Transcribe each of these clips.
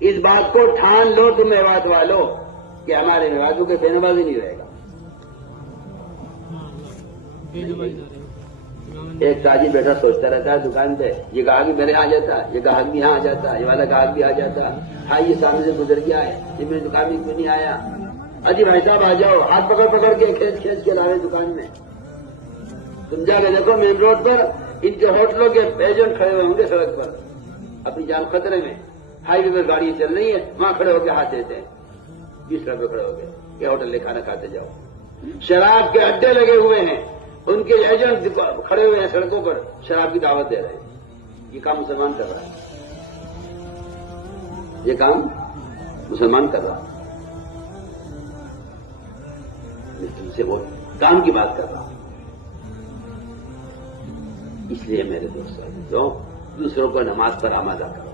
اس بات کو ٹھان لو تم میوات والو کہ ہمارے میواتوں کے بے نمازی نہیں رہے گا۔ ایک تاجر بیٹھا سوچتا رہتا ہے دکان پہ، یہ گاہک بھی میرے آ جاتا، یہ گاہک بھی یہاں آ جاتا، یہ والا گاہک بھی آ جاتا، ہاں یہ سامنے سے گزر گیا ہے، یہ میری دکان میں کیوں نہیں آیا؟ اجی بھائی صاحب آ جاؤ، ہاتھ پکڑ پکڑ کے کھینچ کھینچ کے لا رہے دکان میں۔ تم جا کے دیکھو مین روڈ پر ان کے ہوٹلوں کے ایجنٹ کھڑے ہوئے ہوں گے سڑک پر اپنی جان خطرے میں، ہائی وے پر گاڑی چل رہی ہے، وہاں کھڑے ہو کے ہاتھ دیتے ہیں، 20 روپے کھڑے ہو کے یہ ہوٹل لے کھانا کھاتے جاؤ۔ شراب کے اڈے لگے ہوئے ہیں، ان کے ایجنٹ کھڑے ہوئے ہیں سڑکوں پر، شراب کی دعوت دے رہے ہیں۔ یہ کام مسلمان کر رہا ہے، یہ کام مسلمان کر رہا ہے۔ میں تم سے وہ کام کی بات کر رہا ہوں۔ اس لیے میرے دوستوں، دوسروں کو نماز پر آمادہ کرو،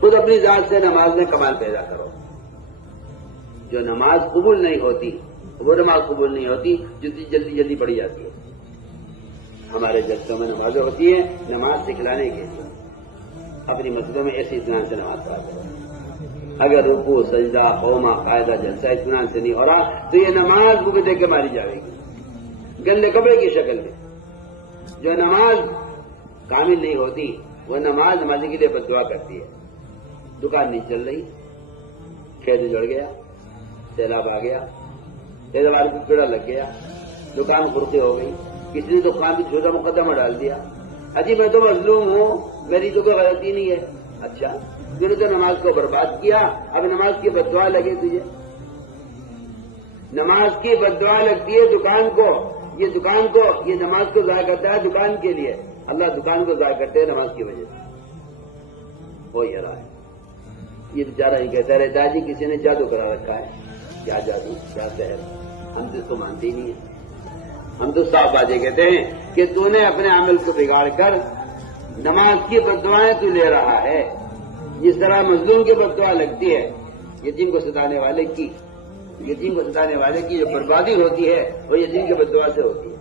خود اپنی ذات سے نماز میں کمال پیدا کرو۔ جو نماز قبول نہیں ہوتی وہ نماز قبول نہیں ہوتی جو جلدی جلدی پڑھی جاتی ہے۔ ہمارے جلسوں میں نمازیں ہوتی ہیں نماز سکھلانے کے لیے، اپنی مسجدوں میں ایسی اطمینان سے نماز پڑھا کرو۔ اگر رکوع سجدہ قومہ قاعدہ جلسہ اطمینان سے نہیں ہو رہا تو یہ نماز بک دے کے ماری جائے گی گندے کپڑے کی شکل میں۔ جو نماز کامل نہیں ہوتی وہ نماز نمازی کے لیے بد دعا کرتی ہے۔ دکان نہیں چل رہی، کھیت جڑ گیا، سیلاب آ گیا، پیداوار کو کیڑا لگ گیا، دکان خرقی ہو گئی، کسی نے دکان پہ چھوٹا مقدمہ ڈال دیا، اجی میں تو مظلوم ہوں، میری تو کوئی غلطی نہیں ہے۔ اچھا تم نے تو نماز کو برباد کیا، اب نماز کی بد دعا لگے تجھے؟ نماز کی بد دعا لگتی ہے دکان کو، یہ نماز کو ضائع کرتا ہے دکان کے لیے، اللہ دکان کو ضائع کرتے ہیں نماز کی وجہ سے۔ ہو یہ رہا ہے، یہ بیچارہ ہی کہتا رہتا ہے جی کسی نے جادو کرا رکھا ہے۔ کیا جادو، کیا سحر؟ ہم تو اس کو مانتے ہی نہیں ہیں۔ ہم تو صاف باتیں کہتے ہیں کہ تو نے اپنے عمل کو بگاڑ کر نماز کی بد دعائیں تو لے رہا ہے، جس طرح مظلوم کی بد دعا لگتی ہے یتیم کو ستانے والے کی، جو بربادی ہوتی ہے وہ یتیم کی بد دعا سے ہوتی ہے۔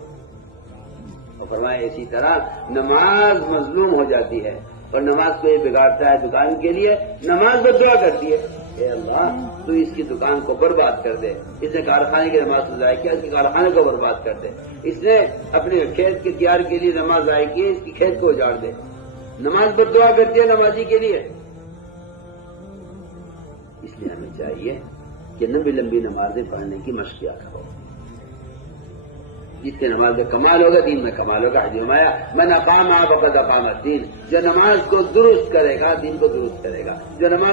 اور فرمایا اسی طرح نماز مظلوم ہو جاتی ہے اور نماز کو یہ بگاڑتا ہے دکان کے لیے، نماز بد دعا کرتی ہے، اے اللہ تو اس کی دکان کو برباد کر دے، اس نے کارخانے کی نماز کو ضائع کیا، اس کے کارخانے کو برباد کر دے، اس نے اپنے کھیت کے تیار کے لیے نماز ضائع کی، اس کی کھیت کو اجاڑ دے۔ نماز بد دعا کرتی ہے نمازی کے لیے۔ اس لیے ہمیں چاہیے کہ لمبی لمبی نمازیں پڑھنے کی مشق کیا کرو۔ جس سے نماز میں کمال ہوگا دین میں کمال ہوگا۔ حدیث میں آیا من اقام فقد اقام الدین، جو نماز کو درست کرے گا دین کو درست کرے گا۔ جو نماز